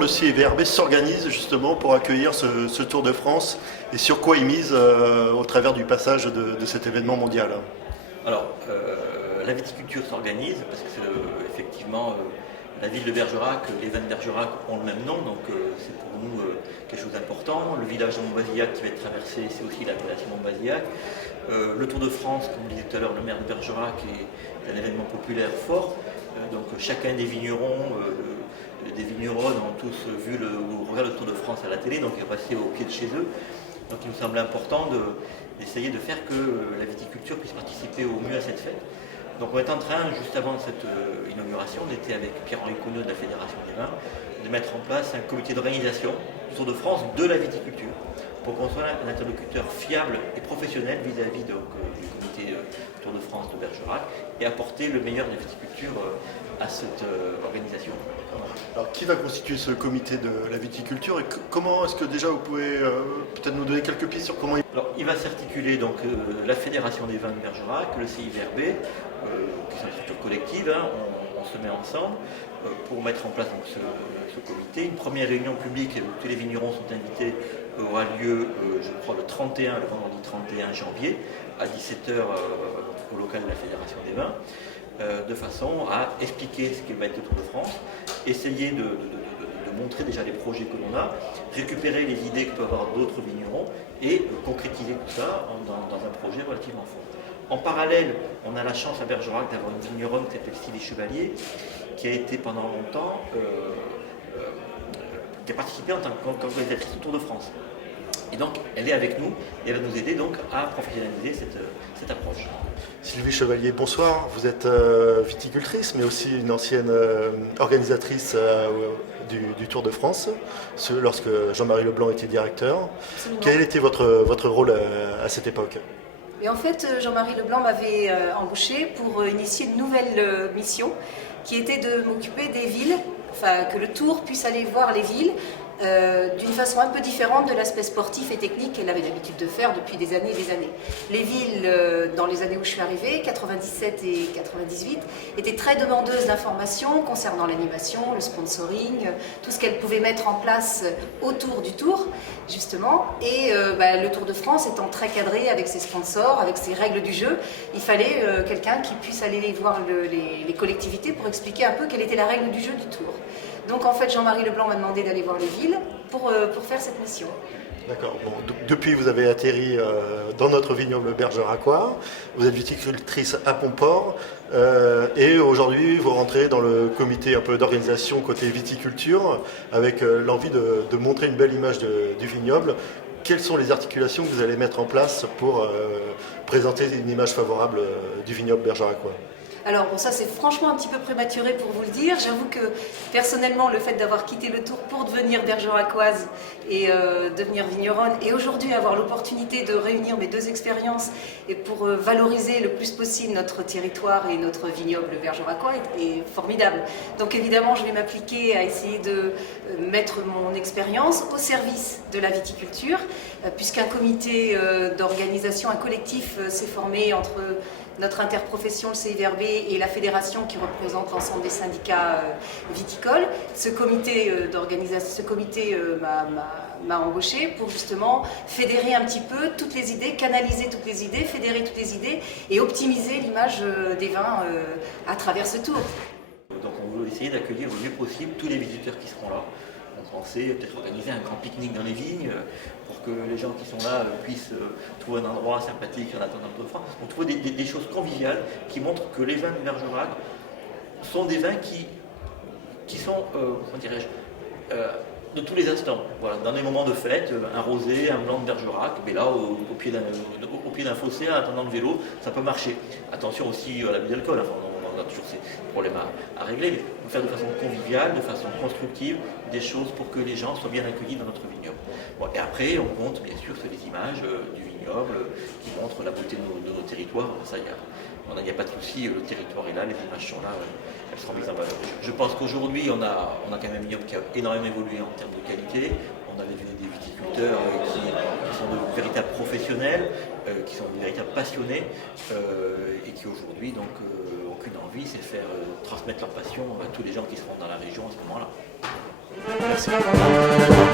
le CIVRB s'organise justement pour accueillir ce Tour de France et sur quoi il mise au travers du passage de cet événement mondial? Alors, la viticulture s'organise parce que c'est effectivement la ville de Bergerac, les vins de Bergerac ont le même nom, donc c'est pour nous quelque chose d'important. Le village de Montbazillac qui va être traversé, c'est aussi l'appellation Montbazillac. Le Tour de France, comme le disait tout à l'heure le maire de Bergerac, est un événement populaire fort. Donc chacun des vignerons, des vigneronnes ont tous vu ou regardent le Tour de France à la télé, donc ils sont passés au pied de chez eux. Donc il nous semble important d'essayer de faire que la viticulture puisse participer au mieux à cette fête. Donc on est en train, juste avant cette inauguration, on était avec Pierre-Henri Cognot de la Fédération des vins, de mettre en place un comité d'organisation du Tour de France de la viticulture, pour qu'on soit un interlocuteur fiable et professionnel vis-à-vis du comité Tour de France de Bergerac et apporter le meilleur de la viticulture à cette organisation. Alors qui va constituer ce comité de la viticulture et comment est-ce que déjà vous pouvez peut-être nous donner quelques pistes sur comment il... Alors, il va s'articuler donc la Fédération des vins de Bergerac, le CIVRB, qui sont des structures collectives, hein, on se met ensemble pour mettre en place donc, ce comité. Une première réunion publique où tous les vignerons sont invités aura lieu, je crois, le vendredi 31 janvier, à 17h au local de la Fédération des vins, de façon à expliquer ce qu'il va être le Tour de France, essayer de montrer déjà les projets que l'on a, récupérer les idées que peuvent avoir d'autres vignerons et concrétiser tout ça dans un projet relativement fort. En parallèle, on a la chance à Bergerac d'avoir une vigneronne qui s'appelle Sylvie Chevalier, qui a été pendant longtemps, qui a participé en tant qu'organisatrice au Tour de France. Et donc, elle est avec nous et elle va nous aider donc à professionnaliser cette approche. Sylvie Chevalier, bonsoir. Vous êtes viticultrice, mais aussi une ancienne organisatrice du Tour de France, lorsque Jean-Marie Leblanc était directeur. Absolument. Quel était votre rôle à cette époque ? Et en fait, Jean-Marie Leblanc m'avait embauché pour initier une nouvelle mission qui était de m'occuper des villes, enfin que le Tour puisse aller voir les villes d'une façon un peu différente de l'aspect sportif et technique qu'elle avait l'habitude de faire depuis des années et des années. Les villes, dans les années où je suis arrivée, 97 et 98, étaient très demandeuses d'informations concernant l'animation, le sponsoring, tout ce qu'elles pouvaient mettre en place autour du Tour, justement. Et le Tour de France étant très cadré avec ses sponsors, avec ses règles du jeu, il fallait quelqu'un qui puisse aller voir les collectivités pour expliquer un peu quelle était la règle du jeu du Tour. Donc en fait, Jean-Marie Leblanc m'a demandé d'aller voir les villes pour faire cette mission. D'accord. Bon, depuis, vous avez atterri dans notre vignoble bergeracois. Vous êtes viticultrice à Pomport. Et aujourd'hui, vous rentrez dans le comité un peu d'organisation côté viticulture avec l'envie de montrer une belle image du vignoble. Quelles sont les articulations que vous allez mettre en place pour présenter une image favorable du vignoble bergeracois ? Alors bon, ça c'est franchement un petit peu prématuré pour vous le dire. J'avoue que personnellement le fait d'avoir quitté le Tour pour devenir bergeracoise et devenir vigneronne et aujourd'hui avoir l'opportunité de réunir mes deux expériences et pour valoriser le plus possible notre territoire et notre vignoble bergeracois est formidable. Donc évidemment je vais m'appliquer à essayer de mettre mon expérience au service de la viticulture puisqu'un comité d'organisation, un collectif s'est formé entre notre interprofession, le CIVRB, et la fédération qui représente l'ensemble des syndicats viticoles. Ce comité m'a embauché pour justement fédérer un petit peu toutes les idées, canaliser toutes les idées, fédérer toutes les idées et optimiser l'image des vins à travers ce tour. Donc on veut essayer d'accueillir au mieux possible tous les visiteurs qui seront là. On pensait peut-être organiser un grand pique-nique dans les vignes pour que les gens qui sont là puissent trouver un endroit sympathique en attendant le Tour de France. On trouve des choses conviviales qui montrent que les vins de Bergerac sont des vins qui sont, comment dirais-je, de tous les instants. Voilà, dans des moments de fête, un rosé, un blanc de Bergerac, mais là, au pied d'un fossé, en attendant le vélo, ça peut marcher. Attention aussi à l'abus d'alcool, enfin, on a toujours ces problèmes à régler, mais on peut faire de façon conviviale, de façon constructive, des choses pour que les gens soient bien accueillis dans notre vignoble. Bon, et après, on compte bien sûr sur les images du vignoble qui montrent la beauté de nos territoires. Ça, il n'y a pas de souci, le territoire est là, les images sont là, elles seront mises en valeur. Je pense qu'aujourd'hui, on a quand même un vignoble qui a énormément évolué en termes de qualité. On a des viticulteurs qui sont de véritables professionnels, qui sont de véritables passionnés et qui aujourd'hui donc aucune envie, c'est faire transmettre leur passion à tous les gens qui seront dans la région à ce moment-là. Merci.